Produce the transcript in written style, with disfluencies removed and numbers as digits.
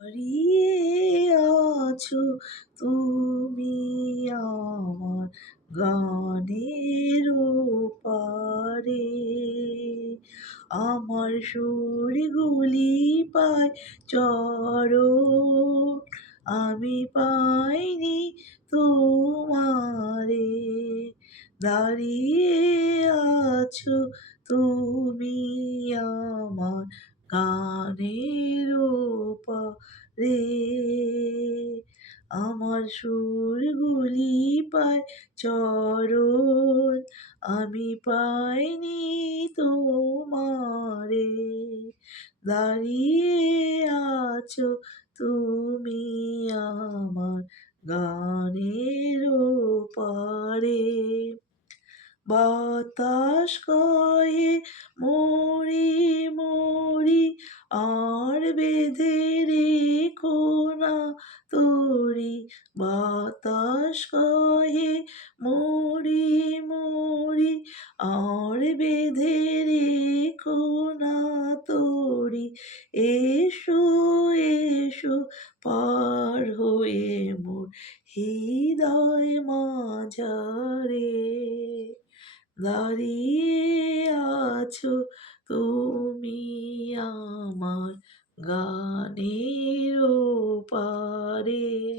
হারিয়ে আছো তুমি আমার গানের পারে। আমার সুরগুলি পায় চরণ, আমি পাইনি তোমারে। দাঁড়িয়ে আছো তুমি আমার গানের পারে। আমার সুরগুলি পায় চরণ, আমি পাইনি তোমারে। দাঁড়িয়ে আছো তুমি আমার গানের পারে। বাতাস কহে মরি মরি, আর বেঁধে রেখো না তরি। বাতাস কহে মরি মরি, আর বেঁধে রেখো না তরি। এসো এসো পার হয়ে মোর হৃদয় মাঝারে। দাঁড়িয়ে আছো তুমি আমার গানের পারে।